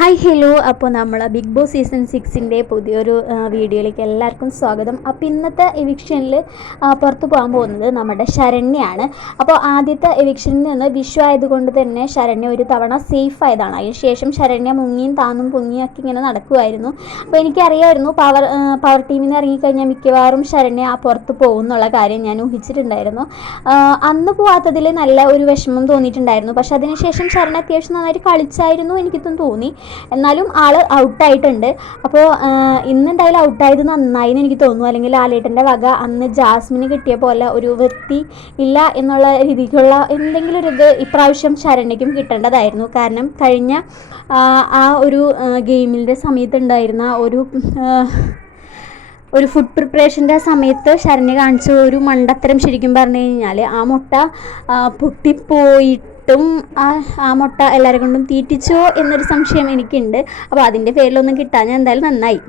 Hi hello അപ്പോൾ നമ്മൾ big boss season സിക്സിന്റെ പുതിയൊരു വീഡിയോയിലേക്ക് എല്ലാവർക്കും സ്വാഗതം. അപ്പോൾ ഇന്നത്തെ എവിക്ഷനിൽ പുറത്തു പോകാൻ പോകുന്നത് നമ്മുടെ ശരണ്യാണ്. അപ്പോൾ ആദ്യത്തെ എവിക്ഷനിൽ നിന്ന് വിഷു ആയതുകൊണ്ട് തന്നെ ശരണ്യ ഒരു തവണ സേഫ് ആയതാണ്. അതിനുശേഷം ശരണ്യ മുങ്ങിയും താന്നും പൊങ്ങിയും ഒക്കെ ഇങ്ങനെ നടക്കുമായിരുന്നു അപ്പോൾ എനിക്കറിയായിരുന്നു പവർ പവർ ടീമിൽ നിന്ന് ഇറങ്ങിക്കഴിഞ്ഞാൽ മിക്കവാറും ശരണ്യ പുറത്ത് പോകും എന്നുള്ള കാര്യം ഞാൻ ഊഹിച്ചിട്ടുണ്ടായിരുന്നു. അന്ന് പോവാത്തതിൽ നല്ല ഒരു വിഷമം തോന്നിയിട്ടുണ്ടായിരുന്നു. പക്ഷേ അതിനുശേഷം ശരണ്യ അത്യാവശ്യം നന്നായിട്ട് കളിച്ചായിരുന്നു എനിക്കിതും തോന്നി. എന്നാലും ആൾ ഔട്ടായിട്ടുണ്ട്. അപ്പോൾ ഇന്ന് എന്തായാലും ഔട്ടായത് നന്നായി എന്ന് എനിക്ക് തോന്നുന്നു. അല്ലെങ്കിൽ ലാലേട്ടന്റെ വക അന്ന് ജാസ്മിന് കിട്ടിയ പോലെ ഒരു വൃത്തി ഇല്ല എന്നുള്ള രീതിക്കുള്ള എന്തെങ്കിലും ഒരു ഇത് ഇപ്രാവശ്യം ശരണ്യയ്ക്കും കിട്ടേണ്ടതായിരുന്നു. കാരണം കഴിഞ്ഞ ആ, ഒരു ഗെയിമിന്റെ സമയത്തുണ്ടായിരുന്ന ഒരു ഒരു ഫുഡ് പ്രിപ്പറേഷന്റെ സമയത്ത് ശരണ്യ കാണിച്ച ഒരു മണ്ടത്തരം ശരിക്കും പറഞ്ഞു കഴിഞ്ഞാൽ ആ മുട്ട പൊട്ടിപ്പോയിട്ടും ആ ആ മുട്ട എല്ലാവരെ കൊണ്ടും തീറ്റിച്ചോ എന്നൊരു സംശയം എനിക്കുണ്ട്. അപ്പോൾ അതിന്റെ പേരിലൊന്നും കിട്ടാൻ എന്തായാലും നന്നായി.